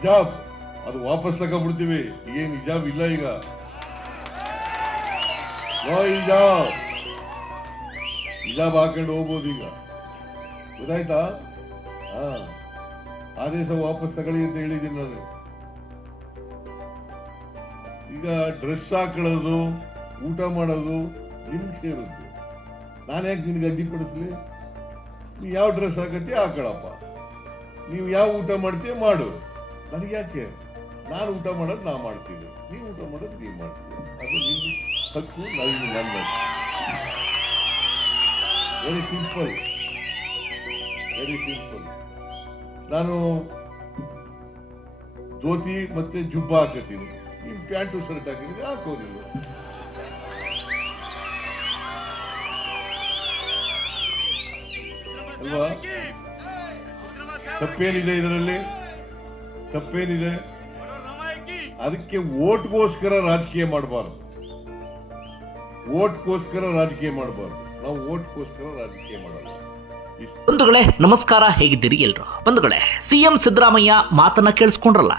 ಹಿಜಾಬ್ ಅದು ವಾಪಸ್ ತಗೊಂಡ್ಬಿಡ್ತೀವಿ ಏನ್ ಹಿಜಾಬ್ ಇಲ್ಲ ಈಗ. ಹಿಜಾಬ್ ಹಿಜಾಬ್ ಹಾಕೊಂಡು ಹೋಗ್ಬೋದು ಈಗ. ಗೊತ್ತಾಯ್ತಾ? ಹಾ. ಆದೇಶ ವಾಪಸ್ ತಗೊಳ್ಳಿ ಅಂತ ಹೇಳಿದ್ದೀನಿ ನಾನು. ಈಗ ಡ್ರೆಸ್ ಹಾಕೊಳ್ಳೋದು, ಊಟ ಮಾಡೋದು, ನಿಮ್ಗೆ ಸೇರುತ್ತೆ. ನಾನು ಯಾಕೆ ನಿನ್ಗೆ ಅಡ್ಡಿಪಡಿಸ್ಲಿ ನೀ ಯಾವ ಡ್ರೆಸ್ ಹಾಕತ್ತೀಯ ಹಾಕೊಳಪ್ಪ ನೀವು ಯಾವ ಊಟ ಮಾಡ್ತೀಯ ಮಾಡು. ನನಗೆ ಯಾಕೆ ನಾನು ಊಟ ಮಾಡೋದು ನಾ ಮಾಡ್ತೀನಿ. ನೀವು ಊಟ ಮಾಡೋದು ನೀವು ಮಾಡ್ತೀನಿ ಅದು ನಿಮ್ಮ ಹಕ್ಕು ನನಗೆ ನನ್ನ ವೆರಿ ಸಿಂಪಲ್ ವೆರಿ ಸಿಂಪಲ್ ನಾನು ಧೋತಿ ಮತ್ತೆ ಜುಬ್ಬ ಹಾಕತ್ತೀನಿ ನೀವು ಪ್ಯಾಂಟು ಶರ್ಟ್ ಹಾಕಿದ್ರೆ ಹಾಕೋದಿಲ್ಲ. ಅಲ್ವಾ? ತಪ್ಪೇನಿದೆ ಇದರಲ್ಲಿ? ತಪ್ಪೇನಿದೆ? ಅದಕ್ಕೆ ಓಟ್ಗೋಸ್ಕರ ರಾಜಕೀಯ ಮಾಡಬಾರ್ದು. ಓಟ್ಗೋಸ್ಕರ ರಾಜಕೀಯ ಮಾಡಬಾರ್ದು. ನಾವು ಓಟ್ಗೋಸ್ಕರ ರಾಜಕೀಯ ಮಾಡಲ್ಲ. ಇಷ್ಟು ಬಂಧುಗಳೇ, ನಮಸ್ಕಾರ, ಹೇಗಿದ್ದೀರಿ ಎಲ್ರು? ಬಂಧುಗಳೇ, ಸಿಎಂ ಸಿದ್ದರಾಮಯ್ಯ ಮಾತನ್ನ ಕೇಳಿಸ್ಕೊಂಡ್ರಲ್ಲ?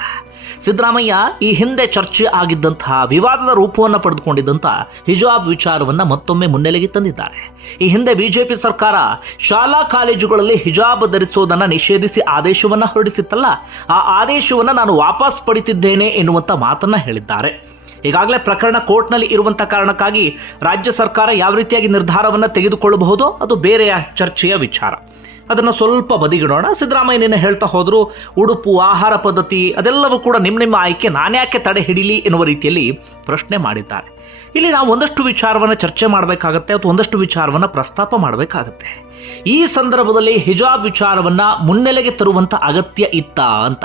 ಸಿದ್ದರಾಮಯ್ಯ ಈ ಹಿಂದೆ ಚರ್ಚೆ ಆಗಿದ್ದಂತಹ ವಿವಾದದ ರೂಪವನ್ನು ಪಡೆದುಕೊಂಡಿದ್ದಂತಹ ಹಿಜಾಬ್ ವಿಚಾರವನ್ನ ಮತ್ತೊಮ್ಮೆ ಮುನ್ನೆಲೆಗೆ ತಂದಿದ್ದಾರೆ. ಈ ಹಿಂದೆ ಬಿಜೆಪಿ ಸರ್ಕಾರ ಶಾಲಾ ಕಾಲೇಜುಗಳಲ್ಲಿ ಹಿಜಾಬ್ ಧರಿಸೋದನ್ನು ನಿಷೇಧಿಸಿ ಆದೇಶವನ್ನ ಹೊರಡಿಸಿತ್ತಲ್ಲ, ಆ ಆದೇಶವನ್ನು ನಾನು ವಾಪಸ್ ಪಡಿತಿದ್ದೇನೆ ಎನ್ನುವಂಥ ಮಾತನ್ನ ಹೇಳಿದ್ದಾರೆ. ಈಗಾಗಲೇ ಪ್ರಕರಣ ಕೋರ್ಟ್ನಲ್ಲಿ ಇರುವಂಥ ಕಾರಣಕ್ಕಾಗಿ ರಾಜ್ಯ ಸರ್ಕಾರ ಯಾವ ರೀತಿಯಾಗಿ ನಿರ್ಧಾರವನ್ನು ತೆಗೆದುಕೊಳ್ಳಬಹುದು, ಅದು ಬೇರೆಯ ಚರ್ಚೆಯ ವಿಚಾರ. ಅದನ್ನು ಸ್ವಲ್ಪ ಬದಿಗಿಡೋಣ. ಸಿದ್ದರಾಮಯ್ಯ ನಿನ್ನೆ ಹೇಳ್ತಾ ಹೋದರು, ಉಡುಪು, ಆಹಾರ ಪದ್ಧತಿ, ಅದೆಲ್ಲವೂ ಕೂಡ ನಿಮ್ಮ ನಿಮ್ಮ ಆಯ್ಕೆ ನಾನ್ಯಾಕೆ ತಡೆ ಹಿಡಿಲಿ ಎನ್ನುವ ರೀತಿಯಲ್ಲಿ ಪ್ರಶ್ನೆ ಮಾಡಿದ್ದಾರೆ. ಇಲ್ಲಿ ನಾವು ಒಂದಷ್ಟು ವಿಚಾರವನ್ನು ಚರ್ಚೆ ಮಾಡಬೇಕಾಗತ್ತೆ, ಅಥವಾ ಒಂದಷ್ಟು ವಿಚಾರವನ್ನು ಪ್ರಸ್ತಾಪ ಮಾಡಬೇಕಾಗತ್ತೆ. ಈ ಸಂದರ್ಭದಲ್ಲಿ ಹಿಜಾಬ್ ವಿಚಾರವನ್ನು ಮುನ್ನೆಲೆಗೆ ತರುವಂಥ ಅಗತ್ಯ ಇತ್ತಾ ಅಂತ.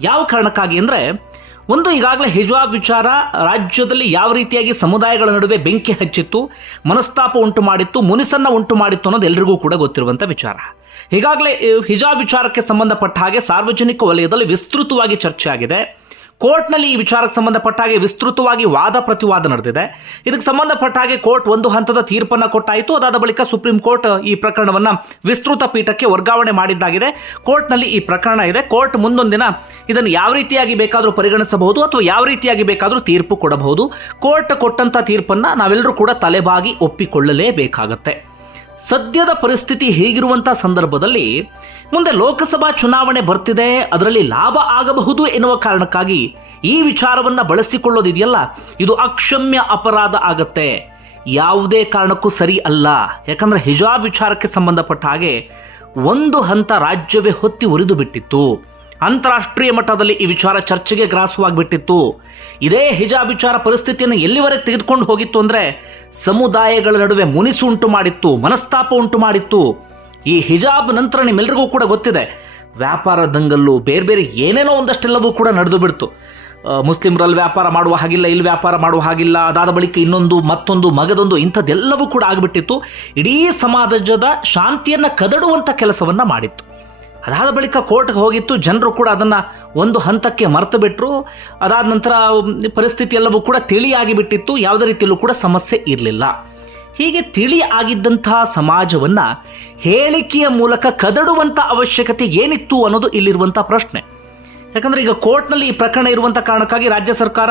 ಯಾವ ಕಾರಣಕ್ಕಾಗಿ ಅಂದರೆ ಒಂದು ಈಗಾಗಲೇ ಹಿಜಾಬ್ ವಿಚಾರ ರಾಜ್ಯದಲ್ಲಿ ಯಾವ ರೀತಿಯಾಗಿ ಸಮುದಾಯಗಳ ನಡುವೆ ಬೆಂಕಿ ಹಚ್ಚಿತ್ತು, ಮನಸ್ತಾಪ ಉಂಟು ಮಾಡಿತ್ತು, ಮುನಿಸನ್ನ ಉಂಟು ಮಾಡಿತ್ತು ಅನ್ನೋದು ಎಲ್ರಿಗೂ ಕೂಡ ಗೊತ್ತಿರುವಂಥ ವಿಚಾರ. ಈಗಾಗಲೇ ಹಿಜಾಬ್ ವಿಚಾರಕ್ಕೆ ಸಂಬಂಧಪಟ್ಟ ಹಾಗೆ ಸಾರ್ವಜನಿಕ ವಲಯದಲ್ಲಿ ವಿಸ್ತೃತವಾಗಿ ಚರ್ಚೆ ಆಗಿದೆ ಕೋರ್ಟ್ನಲ್ಲಿ ಈ ವಿಚಾರಕ್ಕೆ ಸಂಬಂಧಪಟ್ಟ ಹಾಗೆ ವಿಸ್ತೃತವಾಗಿ ವಾದ ಪ್ರತಿವಾದ ನಡೆದಿದೆ. ಇದಕ್ಕೆ ಸಂಬಂಧಪಟ್ಟ ಹಾಗೆ ಕೋರ್ಟ್ ಒಂದು ಹಂತದ ತೀರ್ಪನ್ನು ಕೊಟ್ಟಾಯಿತು. ಅದಾದ ಬಳಿಕ ಸುಪ್ರೀಂ ಕೋರ್ಟ್, ಈ ಪ್ರಕರಣವನ್ನು ವಿಸ್ತೃತ ಪೀಠಕ್ಕೆ ವರ್ಗಾವಣೆ ಮಾಡಿದ್ದಾಗಿದೆ. ಕೋರ್ಟ್ನಲ್ಲಿ ಈ ಪ್ರಕರಣ ಇದೆ. ಕೋರ್ಟ್ ಮುಂದೊಂದಿನ ಇದನ್ನು ಯಾವ ರೀತಿಯಾಗಿ ಬೇಕಾದರೂ ಪರಿಗಣಿಸಬಹುದು ಅಥವಾ ಯಾವ ರೀತಿಯಾಗಿ ಬೇಕಾದರೂ ತೀರ್ಪು ಕೊಡಬಹುದು. ಕೋರ್ಟ್ ಕೊಟ್ಟಂಥ ತೀರ್ಪನ್ನು ನಾವೆಲ್ಲರೂ ಕೂಡ ತಲೆಬಾಗಿ ಒಪ್ಪಿಕೊಳ್ಳಲೇಬೇಕಾಗತ್ತೆ. ಸದ್ಯದ ಪರಿಸ್ಥಿತಿ ಹೀಗಿರುವಂಥ ಸಂದರ್ಭದಲ್ಲಿ ಮುಂದೆ ಲೋಕಸಭಾ ಚುನಾವಣೆ ಬರ್ತಿದೆ, ಅದರಲ್ಲಿ ಲಾಭ ಆಗಬಹುದು ಎನ್ನುವ ಕಾರಣಕ್ಕಾಗಿ ಈ ವಿಚಾರವನ್ನು ಬಳಸಿಕೊಳ್ಳೋದಿದೆಯಲ್ಲ? ಇದು ಅಕ್ಷಮ್ಯ ಅಪರಾಧ ಆಗತ್ತೆ. ಯಾವುದೇ ಕಾರಣಕ್ಕೂ ಸರಿ ಅಲ್ಲ. ಯಾಕಂದ್ರೆ ಹಿಜಾಬ್ ವಿಚಾರಕ್ಕೆ ಸಂಬಂಧಪಟ್ಟ ಹಾಗೆ ಒಂದು ಹಂತ ರಾಜ್ಯವೇ ಹೊತ್ತಿ ಉರಿದು ಬಿಟ್ಟಿತ್ತು. ಅಂತಾರಾಷ್ಟ್ರೀಯ ಮಟ್ಟದಲ್ಲಿ ಈ ವಿಚಾರ ಚರ್ಚೆಗೆ ಗ್ರಾಸವಾಗಿಬಿಟ್ಟಿತ್ತು. ಇದೇ ಹಿಜಾಬ್ ವಿಚಾರ ಪರಿಸ್ಥಿತಿಯನ್ನು ಎಲ್ಲಿವರೆಗೆ ತೆಗೆದುಕೊಂಡು ಹೋಗಿತ್ತು ಅಂದರೆ ಸಮುದಾಯಗಳ ನಡುವೆ ಮುನಿಸು ಉಂಟು ಮಾಡಿತ್ತು, ಮನಸ್ತಾಪ ಉಂಟು ಮಾಡಿತ್ತು. ಈ ಹಿಜಾಬ್ ನಂತರ ನಿಮ್ಮೆಲ್ಲರಿಗೂ ಕೂಡ ಗೊತ್ತಿದೆ. ವ್ಯಾಪಾರ ದಂಗಲ್ಲು ಬೇರೆ ಬೇರೆ ಏನೇನೋ ಒಂದಷ್ಟೆಲ್ಲವೂ ಕೂಡ ನಡೆದು ಬಿಡ್ತು. ಮುಸ್ಲಿಮ್ರಲ್ಲಿ ವ್ಯಾಪಾರ ಮಾಡುವ ಹಾಗಿಲ್ಲ, ಇಲ್ಲಿ ವ್ಯಾಪಾರ ಮಾಡುವ ಹಾಗಿಲ್ಲ, ಅದಾದ ಬಳಿಕ ಇನ್ನೊಂದು, ಮತ್ತೊಂದು, ಮಗದೊಂದು ಇಂಥದ್ದೆಲ್ಲವೂ ಕೂಡ ಆಗಿಬಿಟ್ಟಿತ್ತು. ಇಡೀ ಸಮಾಜದ ಶಾಂತಿಯನ್ನು ಕದಡುವಂಥ ಕೆಲಸವನ್ನು ಮಾಡಿತ್ತು. ಅದಾದ ಬಳಿಕ ಕೋರ್ಟ್ಗೆ ಹೋಗಿತ್ತು. ಜನರು ಕೂಡ ಅದನ್ನು ಒಂದು ಹಂತಕ್ಕೆ ಮರೆತು ಬಿಟ್ಟರು ಅದಾದ ನಂತರ ಪರಿಸ್ಥಿತಿ ಎಲ್ಲವೂ ಕೂಡ ತಿಳಿಯಾಗಿ ಬಿಟ್ಟಿತ್ತು. ಯಾವುದೇ ರೀತಿಯಲ್ಲೂ ಕೂಡ ಸಮಸ್ಯೆ ಇರಲಿಲ್ಲ. ಹೀಗೆ ತಿಳಿ ಆಗಿದ್ದಂತಹ ಸಮಾಜವನ್ನು ಹೇಳಿಕೆಯ ಮೂಲಕ ಕದಡುವಂಥ ಅವಶ್ಯಕತೆ ಏನಿತ್ತು ಅನ್ನೋದು ಇಲ್ಲಿರುವಂಥ ಪ್ರಶ್ನೆ. ಯಾಕಂದರೆ ಈಗ ಕೋರ್ಟ್ನಲ್ಲಿ ಈ ಪ್ರಕರಣ ಇರುವಂಥ ಕಾರಣಕ್ಕಾಗಿ ರಾಜ್ಯ ಸರ್ಕಾರ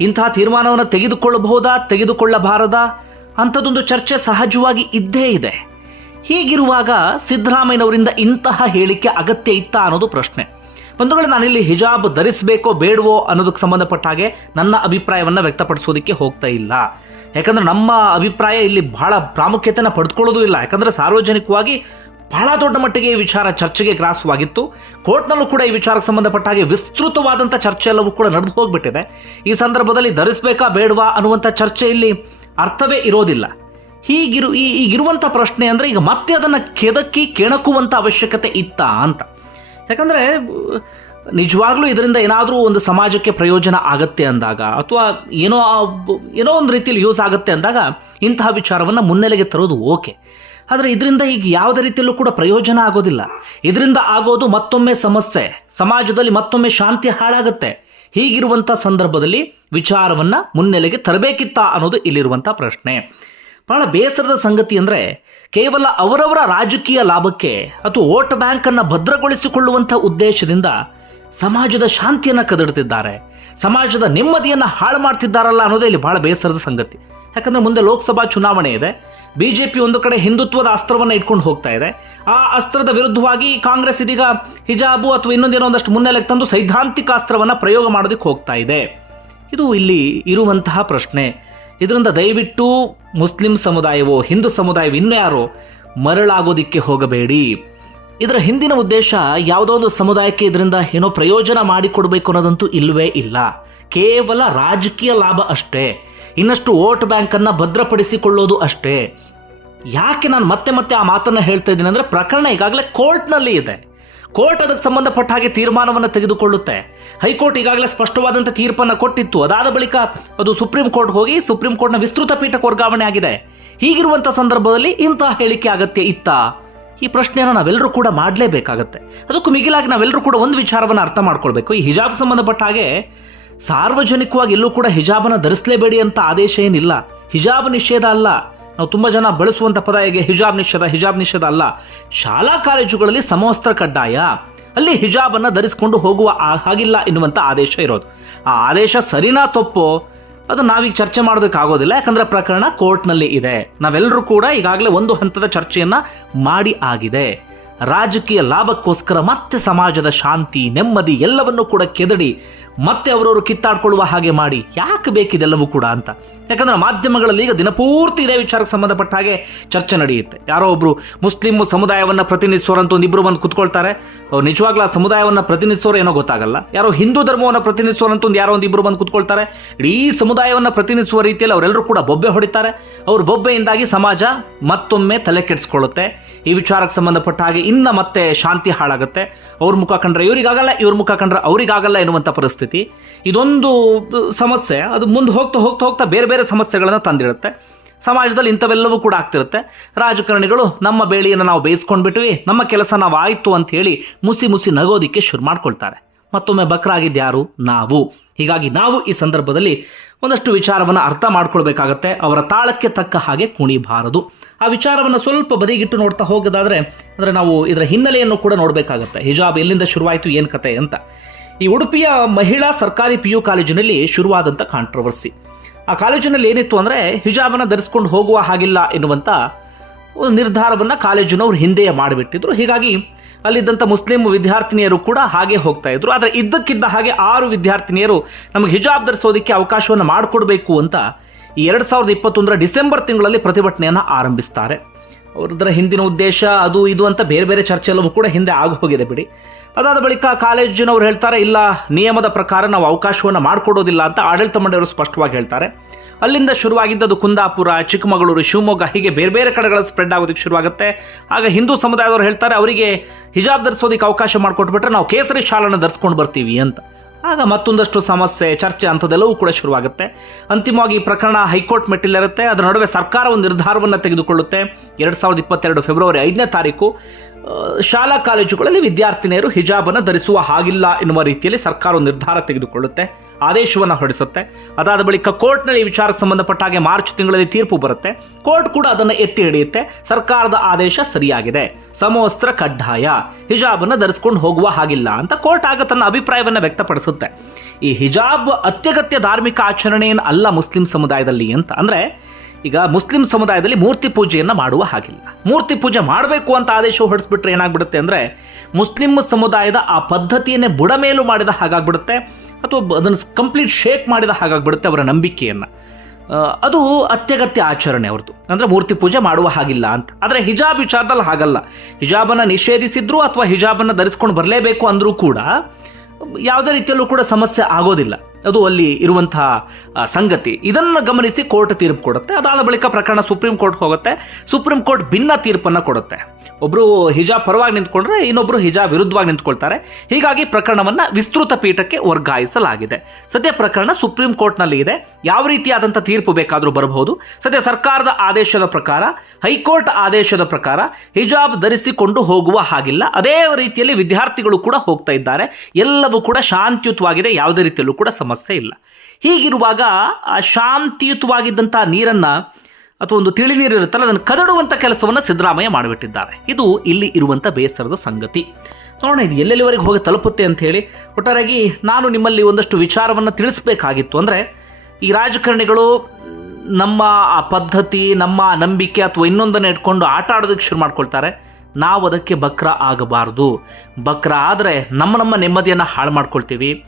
ಇಂತಹ ತೀರ್ಮಾನವನ್ನು ತೆಗೆದುಕೊಳ್ಳಬಹುದಾ, ತೆಗೆದುಕೊಳ್ಳಬಾರದಾ? ಅಂಥದ್ದೊಂದು ಚರ್ಚೆ ಸಹಜವಾಗಿ ಇದ್ದೇ ಇದೆ. ಹೀಗಿರುವಾಗ ಸಿದ್ದರಾಮಯ್ಯನವರಿಂದ ಇಂತಹ ಹೇಳಿಕೆ ಅಗತ್ಯ ಇತ್ತ ಅನ್ನೋದು ಪ್ರಶ್ನೆ. ಬಂಧುಗಳು, ನಾನಿಲ್ಲಿ ಹಿಜಾಬ್ ಧರಿಸಬೇಕೋ ಬೇಡವೋ ಅನ್ನೋದಕ್ಕೆ ಸಂಬಂಧಪಟ್ಟ ಹಾಗೆ ನನ್ನ ಅಭಿಪ್ರಾಯವನ್ನು ವ್ಯಕ್ತಪಡಿಸೋದಕ್ಕೆ ಹೋಗ್ತಾ ಇಲ್ಲ. ಯಾಕಂದ್ರೆ ನಮ್ಮ ಅಭಿಪ್ರಾಯ ಇಲ್ಲಿ ಬಹಳ ಪ್ರಾಮುಖ್ಯತೆನ ಪಡೆದುಕೊಳ್ಳೋದು ಇಲ್ಲ. ಯಾಕಂದ್ರೆ ಸಾರ್ವಜನಿಕವಾಗಿ ಬಹಳ ದೊಡ್ಡ ಮಟ್ಟಿಗೆ ಈ ವಿಚಾರ ಚರ್ಚೆಗೆ ಗ್ರಾಸವಾಗಿತ್ತು. ಕೋರ್ಟ್ನಲ್ಲೂ ಕೂಡ ಈ ವಿಚಾರಕ್ಕೆ ಸಂಬಂಧಪಟ್ಟ ಹಾಗೆ ವಿಸ್ತೃತವಾದಂಥ ಚರ್ಚೆ ಎಲ್ಲವೂ ಕೂಡ ನಡೆದು ಹೋಗ್ಬಿಟ್ಟಿದೆ. ಈ ಸಂದರ್ಭದಲ್ಲಿ ಧರಿಸಬೇಕಾ ಬೇಡವಾ ಅನ್ನುವಂಥ ಚರ್ಚೆ ಇಲ್ಲಿ ಅರ್ಥವೇ ಇರೋದಿಲ್ಲ. ಹೀಗಿರು ಈಗಿರುವಂಥ ಪ್ರಶ್ನೆ ಅಂದರೆ ಈಗ ಮತ್ತೆ ಅದನ್ನು ಕೆದಕಿ ಕೆಣಕುವಂಥ ಅವಶ್ಯಕತೆ ಇತ್ತಾ ಅಂತ. ಯಾಕಂದರೆ, ನಿಜವಾಗ್ಲೂ ಇದರಿಂದ ಏನಾದರೂ ಒಂದು ಸಮಾಜಕ್ಕೆ ಪ್ರಯೋಜನ ಆಗತ್ತೆ ಅಂದಾಗ, ಅಥವಾ ಏನೋ ಏನೋ ಒಂದು ರೀತಿಯಲ್ಲಿ ಯೂಸ್ ಆಗುತ್ತೆ ಅಂದಾಗ ಇಂತಹ ವಿಚಾರವನ್ನು ಮುನ್ನೆಲೆಗೆ ತರೋದು ಓಕೆ. ಆದರೆ ಇದರಿಂದ ಈಗ ಯಾವುದೇ ರೀತಿಯಲ್ಲೂ ಕೂಡ ಪ್ರಯೋಜನ ಆಗೋದಿಲ್ಲ. ಇದರಿಂದ ಆಗೋದು ಮತ್ತೊಮ್ಮೆ ಸಮಸ್ಯೆ. ಸಮಾಜದಲ್ಲಿ ಮತ್ತೊಮ್ಮೆ ಶಾಂತಿ ಹಾಳಾಗುತ್ತೆ. ಹೀಗಿರುವಂಥ ಸಂದರ್ಭದಲ್ಲಿ ವಿಚಾರವನ್ನು ಮುನ್ನೆಲೆಗೆ ತರಬೇಕಿತ್ತ ಅನ್ನೋದು ಇಲ್ಲಿರುವಂಥ ಪ್ರಶ್ನೆ. ಬಹಳ ಬೇಸರದ ಸಂಗತಿ ಅಂದರೆ ಕೇವಲ ಅವರವರ ರಾಜಕೀಯ ಲಾಭಕ್ಕೆ ಅಥವಾ ವೋಟ್ ಬ್ಯಾಂಕನ್ನು ಭದ್ರಗೊಳಿಸಿಕೊಳ್ಳುವಂಥ ಉದ್ದೇಶದಿಂದ ಸಮಾಜದ ಶಾಂತಿಯನ್ನು ಕದಡ್ತಿದ್ದಾರೆ. ಸಮಾಜದ ನೆಮ್ಮದಿಯನ್ನು ಹಾಳು ಮಾಡ್ತಿದ್ದಾರಲ್ಲ ಅನ್ನೋದೇ ಇಲ್ಲಿ ಬಹಳ ಬೇಸರದ ಸಂಗತಿ. ಯಾಕಂದರೆ ಮುಂದೆ ಲೋಕಸಭಾ ಚುನಾವಣೆ ಇದೆ. ಬಿ ಜೆ ಪಿ ಒಂದು ಕಡೆ ಹಿಂದುತ್ವದ ಅಸ್ತ್ರವನ್ನು ಇಟ್ಕೊಂಡು ಹೋಗ್ತಾ ಇದೆ. ಆ ಅಸ್ತ್ರದ ವಿರುದ್ಧವಾಗಿ ಕಾಂಗ್ರೆಸ್ ಇದೀಗ ಹಿಜಾಬು ಅಥವಾ ಇನ್ನೊಂದೇನೋ ಒಂದಷ್ಟು ಮುನ್ನೆಲೆಗೆ ತಂದು ಸೈದ್ಧಾಂತಿಕ ಅಸ್ತ್ರವನ್ನು ಪ್ರಯೋಗ ಮಾಡೋದಕ್ಕೆ ಹೋಗ್ತಾ ಇದೆ. ಇದು ಇಲ್ಲಿ ಇರುವಂತಹ ಪ್ರಶ್ನೆ. ಇದರಿಂದ ದಯವಿಟ್ಟು ಮುಸ್ಲಿಂ ಸಮುದಾಯವೋ, ಹಿಂದೂ ಸಮುದಾಯವೋ, ಇನ್ನೂ ಯಾರೋ ಮರಳಾಗೋದಿಕ್ಕೆ ಹೋಗಬೇಡಿ. ಇದರ ಹಿಂದಿನ ಉದ್ದೇಶ ಯಾವುದೋ ಒಂದು ಸಮುದಾಯಕ್ಕೆ ಇದರಿಂದ ಏನೋ ಪ್ರಯೋಜನ ಮಾಡಿಕೊಡ್ಬೇಕು ಅನ್ನೋದಂತೂ ಇಲ್ಲವೇ ಇಲ್ಲ. ಕೇವಲ ರಾಜಕೀಯ ಲಾಭ ಅಷ್ಟೇ. ಇನ್ನಷ್ಟು ವೋಟ್ ಬ್ಯಾಂಕನ್ನು ಭದ್ರಪಡಿಸಿಕೊಳ್ಳೋದು ಅಷ್ಟೇ. ಯಾಕೆ ನಾನು ಮತ್ತೆ ಮತ್ತೆ ಆ ಮಾತನ್ನು ಹೇಳ್ತಾ ಇದ್ದೀನಿ ಅಂದರೆ ಪ್ರಕರಣ ಈಗಾಗಲೇ ಕೋರ್ಟ್ನಲ್ಲಿ ಇದೆ. ಕೋರ್ಟ್ ಅದಕ್ಕೆ ಸಂಬಂಧಪಟ್ಟ ಹಾಗೆ ತೀರ್ಮಾನವನ್ನು ತೆಗೆದುಕೊಳ್ಳುತ್ತೆ. ಹೈಕೋರ್ಟ್ ಈಗಾಗಲೇ ಸ್ಪಷ್ಟವಾದಂಥ ತೀರ್ಪನ್ನು ಕೊಟ್ಟಿತ್ತು. ಅದಾದ ಬಳಿಕ ಅದು ಸುಪ್ರೀಂ ಕೋರ್ಟ್ ಹೋಗಿ ಸುಪ್ರೀಂ ಕೋರ್ಟ್ನ ವಿಸ್ತೃತ ಪೀಠಕ್ಕೆ ವರ್ಗಾವಣೆ ಆಗಿದೆ. ಹೀಗಿರುವಂಥ ಸಂದರ್ಭದಲ್ಲಿ ಇಂತಹ ಹೇಳಿಕೆ ಅಗತ್ಯ ಇತ್ತಾ? ಈ ಪ್ರಶ್ನೆಯನ್ನು ನಾವೆಲ್ಲರೂ ಕೂಡ ಮಾಡಲೇಬೇಕಾಗತ್ತೆ. ಅದಕ್ಕೂ ಮಿಗಿಲಾಗಿ ನಾವೆಲ್ಲರೂ ಕೂಡ ಒಂದು ವಿಚಾರವನ್ನು ಅರ್ಥ ಮಾಡ್ಕೊಳ್ಬೇಕು. ಈ ಹಿಜಾಬ್ ಸಂಬಂಧಪಟ್ಟ ಹಾಗೆ ಸಾರ್ವಜನಿಕವಾಗಿ ಎಲ್ಲೂ ಕೂಡ ಹಿಜಾಬನ್ನು ಧರಿಸಲೇಬೇಡಿ ಅಂತ ಆದೇಶ ಏನಿಲ್ಲ. ಹಿಜಾಬ್ ನಿಷೇಧ ಅಲ್ಲ. ನಾವು ತುಂಬ ಜನ ಬಳಸುವಂಥ ಪದ ಹೇಗೆ? ಹಿಜಾಬ್ ನಿಷೇಧ ಹಿಜಾಬ್ ನಿಷೇಧ ಅಲ್ಲ. ಶಾಲಾ ಕಾಲೇಜುಗಳಲ್ಲಿ ಸಮವಸ್ತ್ರ ಕಡ್ಡಾಯ. ಅಲ್ಲಿ ಹಿಜಾಬನ್ನು ಧರಿಸಿಕೊಂಡು ಹೋಗುವ ಹಾಗಿಲ್ಲ ಎನ್ನುವಂಥ ಆದೇಶ ಇರೋದು. ಆ ಆದೇಶ ಸರಿನಾ ತಪ್ಪೋ? ಅದು ನಾವೀಗ ಚರ್ಚೆ ಮಾಡೋದಕ್ಕಾಗೋದಿಲ್ಲ ಯಾಕಂದರೆ ಪ್ರಕರಣ ಕೋರ್ಟ್ನಲ್ಲಿ ಇದೆ. ನಾವೆಲ್ಲರೂ ಕೂಡ ಈಗಾಗಲೇ ಒಂದು ಹಂತದ ಚರ್ಚೆಯನ್ನು ಮಾಡಿ ಆಗಿದೆ. ರಾಜಕೀಯ ಲಾಭಕ್ಕೋಸ್ಕರ ಮತ್ತೆ ಸಮಾಜದ ಶಾಂತಿ, ನೆಮ್ಮದಿ ಎಲ್ಲವನ್ನೂ ಕೂಡ ಕೆದಡಿ ಮತ್ತೆ ಅವರವರು ಕಿತ್ತಾಡ್ಕೊಳ್ಳುವ ಹಾಗೆ ಮಾಡಿ ಯಾಕೆ ಬೇಕಿದೆಲ್ಲವೂ ಕೂಡ ಅಂತ. ಯಾಕಂದ್ರೆ ಮಾಧ್ಯಮಗಳಲ್ಲಿ ಈಗ ದಿನಪೂರ್ತಿ ಇದೇ ವಿಚಾರಕ್ಕೆ ಸಂಬಂಧಪಟ್ಟ ಹಾಗೆ ಚರ್ಚೆ ನಡೆಯುತ್ತೆ. ಯಾರೋ ಒಬ್ಬರು ಮುಸ್ಲಿಂ ಸಮುದಾಯವನ್ನು ಪ್ರತಿನಿಧಿಸೋರಂತ ಒಂದು ಇಬ್ಬರು ಬಂದು ಕುತ್ಕೊಳ್ತಾರೆ. ಅವ್ರು ನಿಜವಾಗ್ಲೂ ಆ ಸಮುದಾಯವನ್ನು ಪ್ರತಿನಿಧಿಸೋರು ಏನೋ ಗೊತ್ತಾಗಲ್ಲ. ಯಾರೋ ಹಿಂದೂ ಧರ್ಮವನ್ನು ಪ್ರತಿನಿಧಿಸೋರಂತ ಒಂದು ಯಾರೋ ಒಂದು ಇಬ್ಬರು ಬಂದು ಕುತ್ಕೊಳ್ತಾರೆ. ಇಡೀ ಸಮುದಾಯವನ್ನು ಪ್ರತಿನಿಧಿಸುವ ರೀತಿಯಲ್ಲಿ ಅವರೆಲ್ಲರೂ ಕೂಡ ಬೊಬ್ಬೆ ಹೊಡಿತಾರೆ. ಅವ್ರ ಬೊಬ್ಬೆಯಿಂದಾಗಿ ಸಮಾಜ ಮತ್ತೊಮ್ಮೆ ತಲೆ ಕೆಡಿಸ್ಕೊಳ್ಳುತ್ತೆ. ಈ ವಿಚಾರಕ್ಕೆ ಸಂಬಂಧಪಟ್ಟ ಹಾಗೆ ಇನ್ನ ಮತ್ತೆ ಶಾಂತಿ ಹಾಳಾಗುತ್ತೆ. ಅವ್ರ ಮುಖ ಕಂಡ್ರೆ ಇವರಿಗಾಗಲ್ಲ, ಇವ್ರ ಮುಖ ಕಂಡ್ರೆ ಅವರಿಗಾಗಲ್ಲ ಎನ್ನುವಂಥ ಪರಿಸ್ಥಿತಿ. ಇದೊಂದು ಸಮಸ್ಯೆ. ಅದು ಮುಂದೆ ಹೋಗ್ತಾ ಹೋಗ್ತಾ ಹೋಗ್ತಾ ಬೇರೆ ಬೇರೆ ಸಮಸ್ಯೆಗಳನ್ನು ತಂದಿರುತ್ತೆ. ಸಮಾಜದಲ್ಲಿ ಇಂಥವೆಲ್ಲವೂ ಕೂಡ ಆಗ್ತಿರುತ್ತೆ. ರಾಜಕಾರಣಿಗಳು, ನಮ್ಮ ಬೇಳಿಯನ್ನು ನಾವು ಬೇಯಿಸ್ಕೊಂಡ್ಬಿಟ್ವಿ, ನಮ್ಮ ಕೆಲಸ ನಾವು ಆಯಿತು ಅಂತ ಹೇಳಿ ಮುಸಿ ಮುಸಿ ನಗೋದಿಕ್ಕೆ ಶುರು ಮಾಡ್ಕೊಳ್ತಾರೆ. ಮತ್ತೊಮ್ಮೆ ಬಕ್ರಾಗಿದ್ಯಾರು ನಾವು. ಹೀಗಾಗಿ ನಾವು ಈ ಸಂದರ್ಭದಲ್ಲಿ ಒಂದಷ್ಟು ವಿಚಾರವನ್ನು ಅರ್ಥ ಮಾಡ್ಕೊಳ್ಬೇಕಾಗತ್ತೆ. ಅವರ ತಾಳಕ್ಕೆ ತಕ್ಕ ಹಾಗೆ ಕುಣಿಬಾರದು. ಆ ವಿಚಾರವನ್ನು ಸ್ವಲ್ಪ ಬದಿಗಿಟ್ಟು ನೋಡ್ತಾ ಹೋಗೋದಾದ್ರೆ, ಅಂದರೆ ನಾವು ಇದರ ಹಿನ್ನೆಲೆಯನ್ನು ಕೂಡ ನೋಡಬೇಕಾಗತ್ತೆ. ಹಿಜಾಬ್ ಎಲ್ಲಿಂದ ಶುರುವಾಯಿತು, ಏನು ಕತೆ ಅಂತ. ಈ ಉಡುಪಿಯ ಮಹಿಳಾ ಸರ್ಕಾರಿ ಪಿ ಯು ಕಾಲೇಜಿನಲ್ಲಿ ಶುರುವಾದಂಥ ಕಾಂಟ್ರವರ್ಸಿ ಆ ಕಾಲೇಜಿನಲ್ಲಿ ಏನಿತ್ತು ಅಂದರೆ ಹಿಜಾಬನ್ನು ಧರಿಸ್ಕೊಂಡು ಹೋಗುವ ಹಾಗಿಲ್ಲ ಎನ್ನುವಂಥ ಒಂದು ನಿರ್ಧಾರವನ್ನು ಕಾಲೇಜಿನವರು ಹಿಂದೆಯೇ ಮಾಡಿಬಿಟ್ಟಿದ್ರು. ಹೀಗಾಗಿ ಅಲ್ಲಿದ್ದಂಥ ಮುಸ್ಲಿಂ ವಿದ್ಯಾರ್ಥಿನಿಯರು ಕೂಡ ಹಾಗೆ ಹೋಗ್ತಾ ಇದ್ರು. ಆದರೆ ಇದ್ದಕ್ಕಿದ್ದ ಹಾಗೆ ಆರು ವಿದ್ಯಾರ್ಥಿನಿಯರು ನಮಗೆ ಹಿಜಾಬ್ ಧರಿಸೋದಕ್ಕೆ ಅವಕಾಶವನ್ನು ಮಾಡಿಕೊಡ್ಬೇಕು ಅಂತ ಈ ಎರಡು ಸಾವಿರದ ಇಪ್ಪತ್ತೊಂದರ ಡಿಸೆಂಬರ್ ತಿಂಗಳಲ್ಲಿ ಪ್ರತಿಭಟನೆಯನ್ನು ಆರಂಭಿಸ್ತಾರೆ. ಅವ್ರದ್ದರ ಹಿಂದಿನ ಉದ್ದೇಶ ಅದು ಇದು ಅಂತ ಬೇರೆ ಬೇರೆ ಚರ್ಚೆ ಎಲ್ಲವೂ ಕೂಡ ಹಿಂದೆ ಆಗಿ ಹೋಗಿದೆ ಬಿಡಿ. ಅದಾದ ಬಳಿಕ ಕಾಲೇಜಿನವ್ರು ಹೇಳ್ತಾರೆ, ಇಲ್ಲ, ನಿಯಮದ ಪ್ರಕಾರ ನಾವು ಅವಕಾಶವನ್ನು ಮಾಡಿಕೊಡೋದಿಲ್ಲ ಅಂತ ಆಡಳಿತ ಮಂಡಳಿಯವರು ಸ್ಪಷ್ಟವಾಗಿ ಹೇಳ್ತಾರೆ. ಅಲ್ಲಿಂದ ಶುರುವಾಗಿದ್ದದು ಕುಂದಾಪುರ, ಚಿಕ್ಕಮಗಳೂರು, ಶಿವಮೊಗ್ಗ, ಹೀಗೆ ಬೇರೆ ಬೇರೆ ಕಡೆಗಳ ಸ್ಪ್ರೆಡ್ ಆಗೋದಕ್ಕೆ ಶುರುವಾಗುತ್ತೆ. ಆಗ ಹಿಂದೂ ಸಮುದಾಯದವರು ಹೇಳ್ತಾರೆ, ಅವರಿಗೆ ಹಿಜಾಬ್ ಧರಿಸೋದಕ್ಕೆ ಅವಕಾಶ ಮಾಡಿಕೊಟ್ಬಿಟ್ರೆ ನಾವು ಕೇಸರಿ ಶಾಲನ್ನು ಧರಿಸ್ಕೊಂಡು ಬರ್ತೀವಿ ಅಂತ. ಆಗ ಮತ್ತೊಂದಷ್ಟು ಸಮಸ್ಯೆ, ಚರ್ಚೆ ಅಂಥದ್ದೆಲ್ಲವೂ ಕೂಡ ಶುರುವಾಗುತ್ತೆ. ಅಂತಿಮವಾಗಿ ಈ ಪ್ರಕರಣ ಹೈಕೋರ್ಟ್ ಮೆಟ್ಟಿಲಿರುತ್ತೆ. ಅದರ ನಡುವೆ ಸರ್ಕಾರ ಒಂದು ನಿರ್ಧಾರವನ್ನು ತೆಗೆದುಕೊಳ್ಳುತ್ತೆ. ಎರಡು ಸಾವಿರದ ಇಪ್ಪತ್ತೆರಡು ಫೆಬ್ರವರಿ ಐದನೇ ತಾರೀಕು. ಶಾಲಾ ಕಾಲೇಜುಗಳಲ್ಲಿ ವಿದ್ಯಾರ್ಥಿನಿಯರು ಹಿಜಾಬನ್ನು ಧರಿಸುವ ಹಾಗಿಲ್ಲ ಎನ್ನುವ ರೀತಿಯಲ್ಲಿ ಸರ್ಕಾರವು ನಿರ್ಧಾರ ತೆಗೆದುಕೊಳ್ಳುತ್ತೆ, ಆದೇಶವನ್ನು ಹೊರಡಿಸುತ್ತೆ. ಅದಾದ ಬಳಿಕ ಕೋರ್ಟ್ನಲ್ಲಿ ಈ ವಿಚಾರಕ್ಕೆ ಸಂಬಂಧಪಟ್ಟ ಹಾಗೆ ಮಾರ್ಚ್ ತಿಂಗಳಲ್ಲಿ ತೀರ್ಪು ಬರುತ್ತೆ. ಕೋರ್ಟ್ ಕೂಡ ಅದನ್ನು ಎತ್ತಿ ಹಿಡಿಯುತ್ತೆ. ಸರ್ಕಾರದ ಆದೇಶ ಸರಿಯಾಗಿದೆ. ಸಮವಸ್ತ್ರ ಕಡ್ಡಾಯ. ಹಿಜಾಬನ್ನು ಧರಿಸ್ಕೊಂಡು ಹೋಗುವ ಹಾಗಿಲ್ಲ ಅಂತ ಕೋರ್ಟ್ ಆಗ ತನ್ನ ಅಭಿಪ್ರಾಯವನ್ನು ವ್ಯಕ್ತಪಡಿಸುತ್ತೆ. ಈ ಹಿಜಾಬ್ ಅತ್ಯಗತ್ಯ ಧಾರ್ಮಿಕ ಆಚರಣೆಯನ್ನು ಅಲ್ಲ ಮುಸ್ಲಿಂ ಸಮುದಾಯದಲ್ಲಿ ಅಂತ ಅಂದರೆ ಈಗ ಮುಸ್ಲಿಂ ಸಮುದಾಯದಲ್ಲಿ ಮೂರ್ತಿ ಪೂಜೆಯನ್ನು ಮಾಡುವ ಹಾಗಿಲ್ಲ. ಮೂರ್ತಿ ಪೂಜೆ ಮಾಡಬೇಕು ಅಂತ ಆದೇಶ ಹೊರಡಿಸ್ಬಿಟ್ರೆ ಏನಾಗ್ಬಿಡುತ್ತೆ ಅಂದರೆ ಮುಸ್ಲಿಂ ಸಮುದಾಯದ ಆ ಪದ್ಧತಿಯನ್ನೇ ಬುಡಮೇಲು ಮಾಡಿದ ಹಾಗಾಗ್ಬಿಡುತ್ತೆ ಅಥವಾ ಅದನ್ನು ಕಂಪ್ಲೀಟ್ ಶೇಕ್ ಮಾಡಿದ ಹಾಗಾಗ್ಬಿಡುತ್ತೆ ಅವರ ನಂಬಿಕೆಯನ್ನು. ಅದು ಅತ್ಯಗತ್ಯ ಆಚರಣೆ ಅವ್ರದ್ದು. ಅಂದರೆ ಮೂರ್ತಿ ಪೂಜೆ ಮಾಡುವ ಹಾಗಿಲ್ಲ ಅಂತ. ಆದರೆ ಹಿಜಾಬ್ ವಿಚಾರದಲ್ಲಿ ಹಾಗಲ್ಲ. ಹಿಜಾಬನ್ನು ನಿಷೇಧಿಸಿದ್ರು ಅಥವಾ ಹಿಜಾಬನ್ನು ಧರಿಸ್ಕೊಂಡು ಬರಲೇಬೇಕು ಅಂದರೂ ಕೂಡ ಯಾವುದೇ ರೀತಿಯಲ್ಲೂ ಕೂಡ ಸಮಸ್ಯೆ ಆಗೋದಿಲ್ಲ. ಅದು ಅಲ್ಲಿ ಇರುವಂತಹ ಸಂಗತಿ. ಇದನ್ನು ಗಮನಿಸಿ ಕೋರ್ಟ್ ತೀರ್ಪು ಕೊಡುತ್ತೆ. ಅದಾದ ಬಳಿಕ ಪ್ರಕರಣ ಸುಪ್ರೀಂ ಕೋರ್ಟ್ ಹೋಗುತ್ತೆ. ಸುಪ್ರೀಂ ಕೋರ್ಟ್ ಭಿನ್ನ ತೀರ್ಪನ್ನು ಕೊಡುತ್ತೆ. ಒಬ್ಬರು ಹಿಜಾಬ್ ಪರವಾಗಿ ನಿಂತ್ಕೊಂಡ್ರೆ ಇನ್ನೊಬ್ಬರು ಹಿಜಾಬ್ ವಿರುದ್ಧವಾಗಿ ನಿಂತ್ಕೊಳ್ತಾರೆ. ಹೀಗಾಗಿ ಪ್ರಕರಣವನ್ನು ವಿಸ್ತೃತ ಪೀಠಕ್ಕೆ ವರ್ಗಾಯಿಸಲಾಗಿದೆ. ಸದ್ಯ ಪ್ರಕರಣ ಸುಪ್ರೀಂ ಕೋರ್ಟ್ನಲ್ಲಿ ಇದೆ. ಯಾವ ರೀತಿಯಾದಂಥ ತೀರ್ಪು ಬೇಕಾದರೂ ಬರಬಹುದು. ಸದ್ಯ ಸರ್ಕಾರದ ಆದೇಶದ ಪ್ರಕಾರ, ಹೈಕೋರ್ಟ್ ಆದೇಶದ ಪ್ರಕಾರ ಹಿಜಾಬ್ ಧರಿಸಿಕೊಂಡು ಹೋಗುವ ಹಾಗಿಲ್ಲ. ಅದೇ ರೀತಿಯಲ್ಲಿ ವಿದ್ಯಾರ್ಥಿಗಳು ಕೂಡ ಹೋಗ್ತಾ ಇದ್ದಾರೆ. ಎಲ್ಲವೂ ಕೂಡ ಶಾಂತಿಯುತವಾಗಿದೆ. ಯಾವುದೇ ರೀತಿಯಲ್ಲೂ ಕೂಡ ಸಮಸ್ಯೆ ಇಲ್ಲ. ಹೀಗಿರುವಾಗ, ಆ ಶಾಂತಿಯುತವಾಗಿದ್ದಂಥ ನೀರನ್ನು ಅಥವಾ ಒಂದು ತಿಳಿ ನೀರು ಇರುತ್ತಲ್ಲ, ಅದನ್ನು ಕದಡುವಂಥ ಕೆಲಸವನ್ನು ಸಿದ್ದರಾಮಯ್ಯ ಮಾಡಿಬಿಟ್ಟಿದ್ದಾರೆ. ಇದು ಇಲ್ಲಿ ಇರುವಂಥ ಬೇಸರದ ಸಂಗತಿ. ನೋಡೋಣ, ಇದು ಎಲ್ಲೆಲ್ಲಿವರೆಗೆ ಹೋಗಿ ತಲುಪುತ್ತೆ ಅಂತ ಹೇಳಿ. ಒಟ್ಟಾರೆಯಾಗಿ ನಾನು ನಿಮ್ಮಲ್ಲಿ ಒಂದಷ್ಟು ವಿಚಾರವನ್ನು ತಿಳಿಸ್ಬೇಕಾಗಿತ್ತು. ಅಂದರೆ, ಈ ರಾಜಕಾರಣಿಗಳು ನಮ್ಮ ಆ ಪದ್ಧತಿ, ನಮ್ಮ ನಂಬಿಕೆ ಅಥವಾ ಇನ್ನೊಂದನ್ನು ಇಟ್ಕೊಂಡು ಆಟ ಆಡೋದಕ್ಕೆ ಶುರು ಮಾಡ್ಕೊಳ್ತಾರೆ. ನಾವು ಅದಕ್ಕೆ ಬಕ್ರ ಆಗಬಾರ್ದು. ಬಕ್ರ ಆದರೆ ನಮ್ಮ ನಮ್ಮ ನೆಮ್ಮದಿಯನ್ನು ಹಾಳು ಮಾಡ್ಕೊಳ್ತೀವಿ.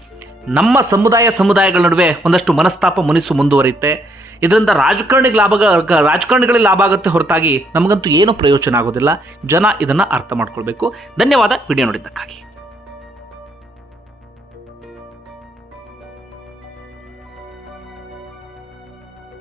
ನಮ್ಮ ಸಮುದಾಯ ಸಮುದಾಯಗಳ ನಡುವೆ ಒಂದಷ್ಟು ಮನಸ್ತಾಪ ಮುನಿಸು ಮುಂದುವರಿಯುತ್ತೆ. ಇದರಿಂದ ರಾಜಕಾರಣಿಗೆ ಲಾಭ, ರಾಜಕಾರಣಿಗಳಿಗೆ ಲಾಭ ಆಗುತ್ತೆ ಹೊರತಾಗಿ ನಮಗಂತೂ ಏನೂ ಪ್ರಯೋಜನ ಆಗೋದಿಲ್ಲ. ಜನ ಇದನ್ನು ಅರ್ಥ ಮಾಡ್ಕೊಳ್ಬೇಕು. ಧನ್ಯವಾದ. ವಿಡಿಯೋ ನೋಡಿದ್ದಕ್ಕಾಗಿ.